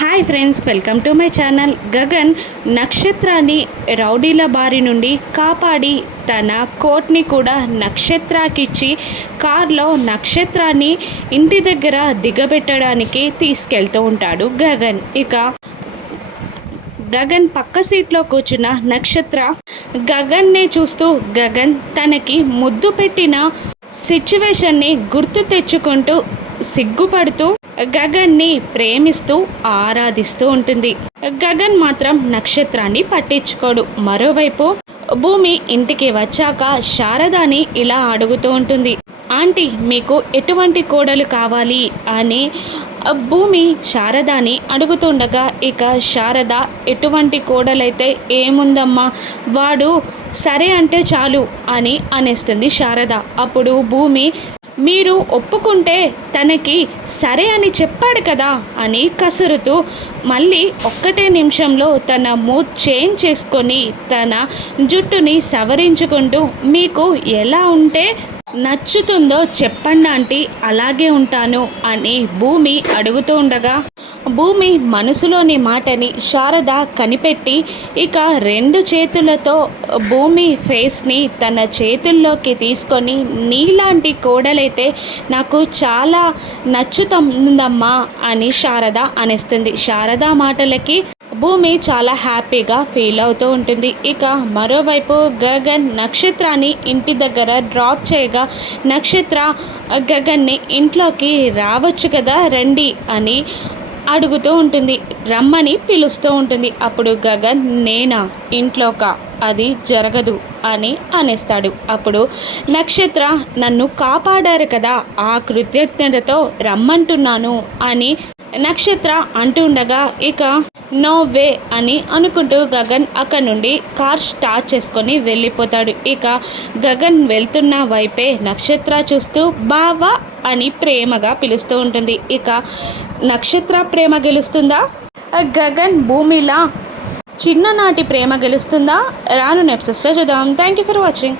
Hi friends, welcome to my channel. Gagan నక్షత్రాన్ని రౌడీల బారి నుండి కాపాడి తన కోట్ని కూడా నక్షత్రాకిచ్చి కార్లో నక్షత్రాన్ని ఇంటి దగ్గర దిగబెట్టడానికి తీసుకెళ్తూ ఉంటాడు గగన్. ఇక గగన్ పక్క సీట్లో కూర్చున్న నక్షత్ర గగన్నే చూస్తూ గగన్ తనకి ముద్దు పెట్టిన సిచ్యువేషన్ని గుర్తు తెచ్చుకుంటూ సిగ్గుపడుతూ గగన్ని ప్రేమిస్తూ ఆరాధిస్తూ ఉంటుంది. గగన్ మాత్రం నక్షత్రాన్ని పట్టించుకోడు. మరోవైపు భూమి ఇంటికి వచ్చాక శారదాని ఇలా అడుగుతూ ఉంటుంది, ఆంటీ మీకు ఎటువంటి కోడలు కావాలి అని భూమి శారదాని అడుగుతుండగా, ఇక శారద ఎటువంటి కోడలైతే ఏముందమ్మా, వాడు సరే అంటే చాలు అని అనేస్తుంది శారద. అప్పుడు భూమి, మీరు ఒప్పుకుంటే తనకి సరే అని చెప్పాడు కదా అని కసురుతూ మళ్ళీ ఒక్కటే నిమిషంలో తన మూడ్ చేంజ్ చేసుకొని తన జుట్టుని సవరించుకుంటూ, మీకు ఎలా ఉంటే నచ్చుతుందో చెప్పండి ఆంటీ, అలాగే ఉంటాను అని భూమి అడుగుతూ ఉండగా, భూమి మనసులోని మాటని శారద కనిపెట్టి ఇక రెండు చేతులతో భూమి ఫేస్ని తన చేతుల్లోకి తీసుకొని, నీలాంటి కోడలైతే నాకు చాలా నచ్చుతుందమ్మా అని శారద అనేస్తుంది. శారద మాటలకి భూమి చాలా హ్యాపీగా ఫీల్ అవుతూ ఉంటుంది. ఇక మరోవైపు గగన్ నక్షత్రాన్ని ఇంటి దగ్గర డ్రాప్ చేయగా, నక్షత్ర గగన్ని ఇంట్లోకి రావచ్చు కదా రండి అని అడుగుతూ ఉంటుంది, రమ్మని పిలుస్తూ ఉంటుంది. అప్పుడు గగన్, నేనా ఇంట్లోకా, అది జరగదు అని అనేస్తాడు. అప్పుడు నక్షత్ర, నన్ను కాపాడారు కదా, ఆ కృతజ్ఞతతో రమ్మంటున్నాను అని నక్షత్ర అంటుండగా, ఇక నో వే అని అనుకుంటూ గగన్ అక్కడ నుండి కార్ స్టార్ట్ చేసుకొని వెళ్ళిపోతాడు. ఇక గగన్ వెళ్తున్న వైపే నక్షత్ర చూస్తూ బావా అని ప్రేమగా పిలుస్తూ ఉంటుంది. ఇక నక్షత్ర ప్రేమ గెలుస్తుందా, గగన్ భూమిలా చిన్ననాటి ప్రేమ గెలుస్తుందా? రాను ఎపిసోడ్స్లో చూద్దాం. Thank you for watching.